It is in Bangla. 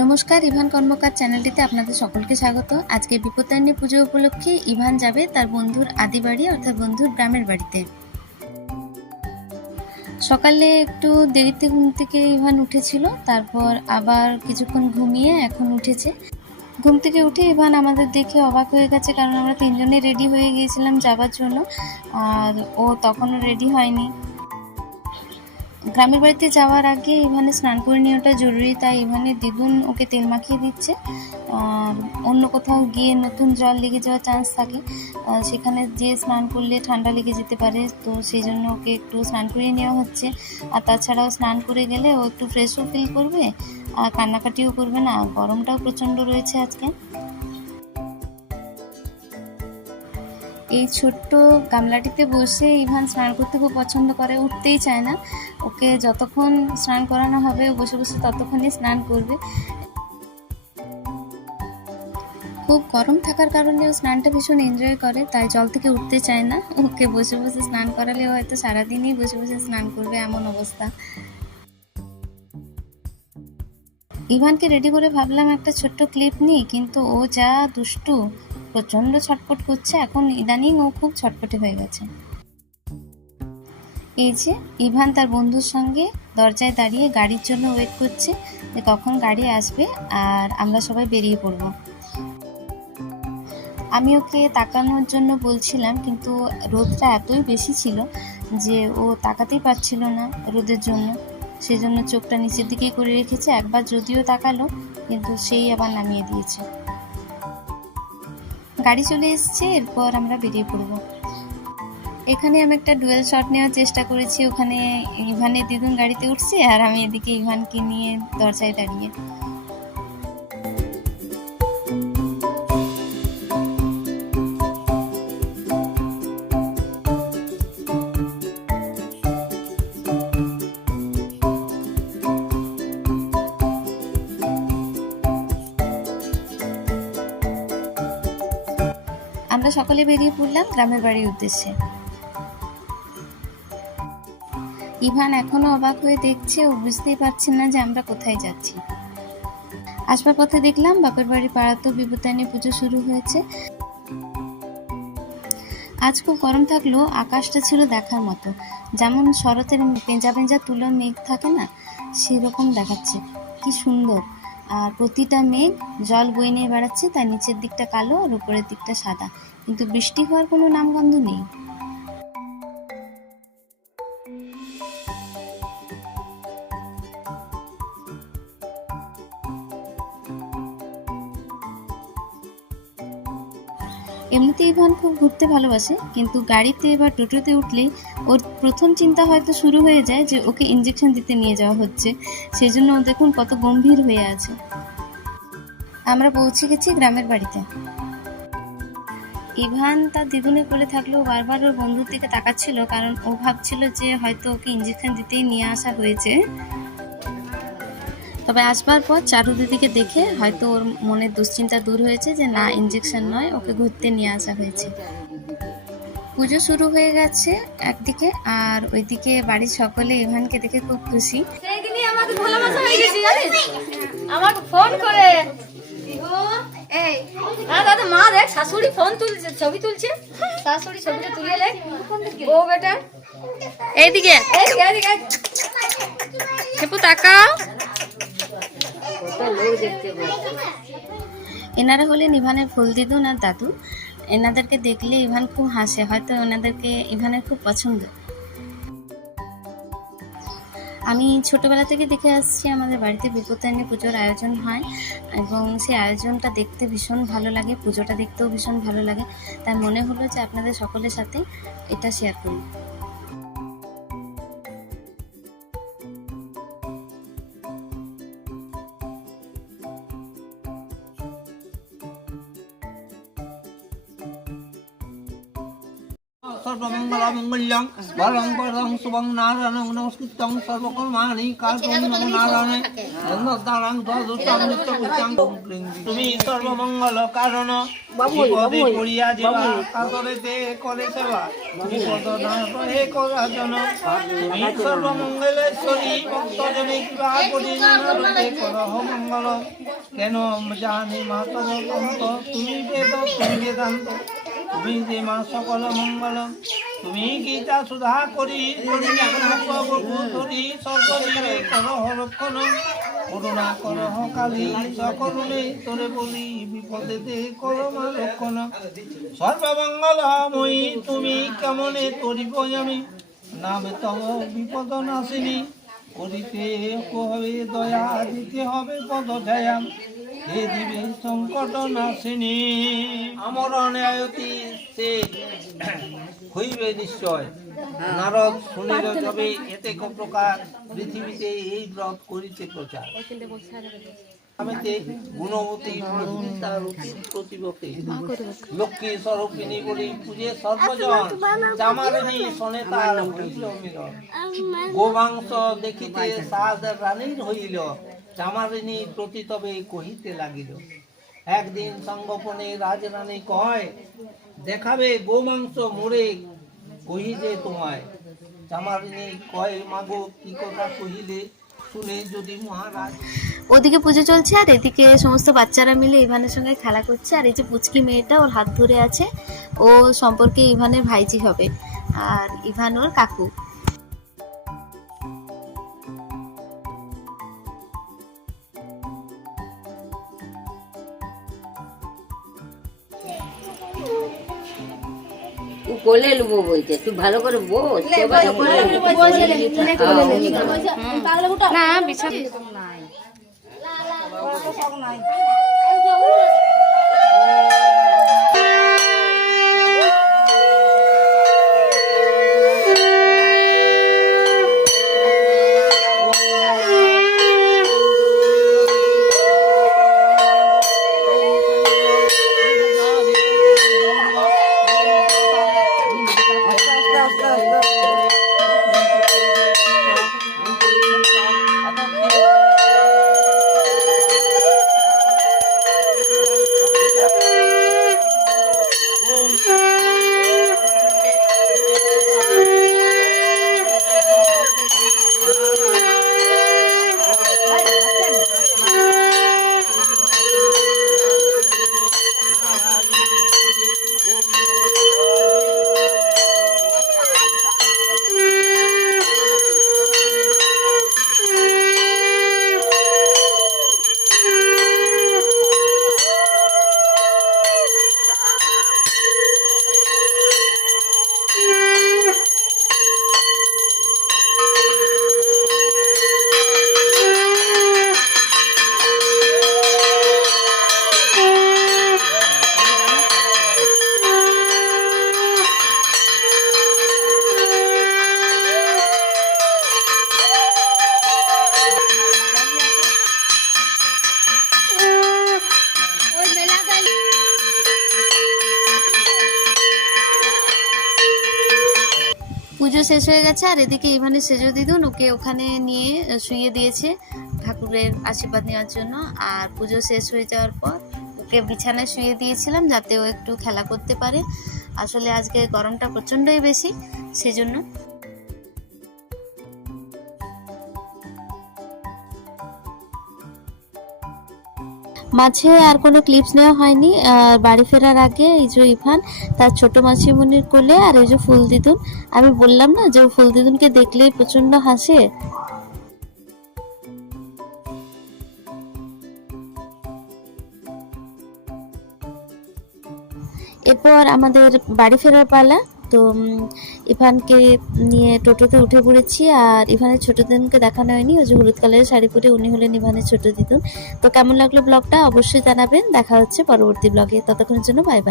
নমস্কার, ইভান কর্মকার চ্যানেলটিতে আপনাদের সকলকে স্বাগত। আজকে বিপত্তারিণী পুজো উপলক্ষে ইভান যাবে তার বন্ধুর আদি বাড়ি, অর্থাৎ বন্ধুর গ্রামের বাড়িতে। সকালে একটু দেরিতে ঘুম থেকে ইভান উঠেছিল, তারপর আবার কিছুক্ষণ ঘুমিয়ে এখন উঠেছে। ঘুম থেকে উঠে ইভান আমাদের দেখে অবাক হয়ে গেছে, কারণ আমরা তিনজনে রেডি হয়ে গিয়েছিলাম যাবার জন্য, আর ও তখনও রেডি হয়নি। গ্রামের বাড়িতে যাওয়ার আগে ইভানে স্নান করে নেওয়াটা জরুরি, তাই ইভানের দ্বিগুণ ওকে তেল মাখিয়ে দিচ্ছে। আর অন্য কোথাও গিয়ে নতুন জল লেগে যাওয়ার চান্স থাকে। সেখানে যেয়ে স্নান করলে ঠান্ডা লেগে যেতে পারে, তো সেই জন্য ওকে একটু স্নান করিয়ে নেওয়া হচ্ছে। আর তাছাড়াও স্নান করে গেলে ও একটু ফ্রেশও ফিল করবে, আর কান্নাকাটিও করবে না। গরমটাও প্রচণ্ড রয়েছে আজকে। এই ছোট্ট গামলাটিতে বসে ইভান স্নান করতে খুব পছন্দ করে, উঠতেই চায় না। ওকে যতক্ষণ স্নান করানো হবে বসে বসে ততক্ষণই স্নান করবে। খুব গরম থাকার কারণে ও স্নানটা ভীষণ এনজয় করে, তাই জল থেকে উঠতে চায় না। ওকে বসে বসে স্নান করালে হয়তো সারাদিনই বসে বসে স্নান করবে এমন অবস্থা। ইভানকে রেডি করে ভাবলাম একটা ছোট্ট ক্লিপ নিই, কিন্তু ও যা দুষ্টু প্রচণ্ড ছটপট করছে, এখন ইদানিং ও খুব ছটপটে হয়ে গেছে। এই যে, ইভান তার বন্ধুর সঙ্গে দরজায় দাঁড়িয়ে গাড়ির জন্য ওয়েট করছে যে কখন গাড়ি আসবে আর আমরা সবাই বেরিয়ে পড়ব। আমি ওকে তাকানোর জন্য বলছিলাম, কিন্তু রোদটা এতই বেশি ছিল যে ও তাকাতেই পারছিল না রোদের জন্য। সেই জন্য চোখটা নিচের দিকেই করে রেখেছে, একবার যদিও তাকালো, কিন্তু সেই আবার নামিয়ে দিয়েছে। গাড়ি চলে এসছে, এরপর আমরা বেরিয়ে পড়ব। এখানে আমি একটা ডুয়েল শট নেওয়ার চেষ্টা করেছি। ওখানে ইভানের দিদুন গাড়িতে উঠছে আর আমি এদিকে ইভানকে নিয়ে দরজায় দাঁড়িয়ে। আমরা সকলে বেরিয়ে পড়লাম গ্রামের বাড়ির উদ্দেশ্যে। ইভান এখনও অবাক হয়ে দেখছে ও বুঝতেই পারছে না যে আমরা কোথায় যাচ্ছি। আসবার পথে দেখলাম, বাপের বাড়ি পাড়াতেও বিপত্তায়নী পুজো শুরু হয়েছে। আজ খুব গরম থাকলেও আকাশটা ছিল দেখার মতো। যেমন শরতের পেঁজা পেঁজা তুলো মেঘ থাকে না, সেরকম দেখাচ্ছে। কি সুন্দর। আর প্রতিটা মেঘ জল বয়ে নিয়ে বেড়াচ্ছে তার নিচের দিকটা কালো আর উপরের দিকটা সাদা। কিন্তু বৃষ্টি হওয়ার কোনো নামগন্ধ নেই। এমনিতে ইভান খুব ঘুরতে ভালোবাসে, কিন্তু গাড়িতে বা টোটোতে উঠলেই ওর প্রথম চিন্তা হয়তো শুরু হয়ে যায় যে ওকে ইঞ্জেকশন দিতে নিয়ে যাওয়া হচ্ছে। সেই জন্য ও দেখুন কত গম্ভীর হয়ে আছে। আমরা পৌঁছে গেছি গ্রামের বাড়িতে। ইভান তার দ্বিগুণে কোলে থাকলেও বারবার ওর বন্ধুর দিকে তাকাচ্ছিল, কারণ ও ভাবছিল যে হয়তো ওকে ইঞ্জেকশন দিতেই নিয়ে আসা হয়েছে। তবে আসবার পর চারু দিদিকে দেখে হয়তো ওর মনের দুশ্চিন্তা দূর হয়েছে যে না ইঞ্জেকশন নয় ওকে ঘুরতে নিয়ে আসা হয়েছে। পুজো শুরু হয়ে গেছে একদিকে আর ওইদিকে বাড়ির সকলে ইভানকে দেখে খুব খুশি। আমাকে ফোন করে। এই হ্যাঁ দাদা মা দেখ শাশুড়ি ফোন তুলছে ছবি তুলছে। শাশুড়ি ছবিটা তুলে লে বউ বেটা। এইদিকে। তাকাও। এনারা হলেন ইভানের ফুল দিদুন আর দাদু। এনাদেরকে দেখলে ইভান খুব হাসে, হয়তো ওনাদেরকে ইভানের খুব পছন্দ। আমি ছোটবেলা থেকে দেখে আসছি, আমাদের বাড়িতে বিপত্তায়নী পুজোর আয়োজন হয় এবং সেই আয়োজনটা দেখতে ভীষণ ভালো লাগে, পুজোটা দেখতেও ভীষণ ভালো লাগে। তাই মনে হলো যে আপনাদের সকলের সাথে এটা শেয়ার করি সর্বমঙ্গলমঙ্গল্যং বরং বরং শুভং নারায়ণং নমস্কৃতং সর্বকর্মাণি কার্যং নমো নারায়ণে নিত্যপুষ্টাং ক্লিং তুমি সর্বমঙ্গল কারণ বিপদে পড়িয়া যেবা কাতরেতে করে সেবা বিপদ না হে করাজন তুমি সর্বমঙ্গলেশ্বরী ভক্তজনে কৃপা করি নানারূপে করহ মঙ্গল। কেন জানি মাতা তুমি বেদ তুমি বেদান্ত। তুমি যে সকল মঙ্গল। তুমি গীতা সুধা করি ধরি, সর্বজীবে করহ রক্ষণ করুণা করহ কালী সকরুণে তোরে বলি বিপদেতে করো মা রক্ষণ সর্বমঙ্গলময়ী, তুমি কেমনে তরিব আমি নামে তব বিপদ নাসিনী করিতে হবে দয়া, দিতে হবে পদ ছায়া হে দিবে সংকট নাসিনী আমর ন্যায়তি সে হইবে নিশ্চয়। নারদ শুনিল তবে এতে প্রকার পৃথিবীতে এই ব্রত করিতে প্রচার। আমিতে গুণবতী প্রতিবকে লক্ষ্মী স্বরূপিণী বলি পূজে সর্বজন চামারিণী শোনে তার হইল মিলন। গোমাংস দেখিতে রানীর হইল। চামারিণী প্রতি তবে কহিতে লাগিল, একদিন সঙ্গোপনে রাজরানী কয়, দেখাবে গোমাংস মোড়ে কহিলে তোমায়। চামারিণী কয়, মাগো, কি কথা কহিলে শুনে যদি মহারাজ ওদিকে পুজো চলছে আর এদিকে সমস্ত বাচ্চারা মিলে ইভানের সঙ্গে খেলা করছে। আর এই যে পুচকি মেয়েটা, ওর হাত ধরে আছে। ও সম্পর্কে ইভানের ভাইজি হবে, আর ইভান ওর কাকু। কোলে নেব বলছে তুই ভালো করে বস না বিছানা পুজো শেষ হয়ে গেছে, আর এদিকে ইভানে সেজো দিদুন ওকে ওখানে নিয়ে শুয়ে দিয়েছে ঠাকুরের আশীর্বাদ নেওয়ার জন্য। আর পুজো শেষ হয়ে যাওয়ার পর ওকে বিছানায় শুয়ে দিয়েছিলাম যাতে ও একটু খেলা করতে পারে। আসলে আজকে গরমটা প্রচণ্ডই বেশি, সেজন্য মাঝে আর কোনো ক্লিপস নেওয়া হয়নি। বাড়ি ফেরার আগে এই যে ইভান, তার ছোট মাসিমণির কোলে আর এই যে ফুল দিদুন আমি বললাম না যে ফুল দিদুনকে দেখলেই প্রচণ্ড হাসে? এরপর আমাদের বাড়ি ফেরার পালা, তো ইভানকে নিয়ে টোটোতে উঠে পড়েছি আর ইভানের ছোট দিদুনকে দেখানো হয়নি, ওই যে হলুদ কালারের শাড়ি পরে উনি হলেন ইভানের ছোট দিদুন। তো কেমন লাগল ব্লগটা অবশ্যই জানাবেন, দেখা হচ্ছে পরবর্তী ব্লগে। ততক্ষণের জন্য বাই বাই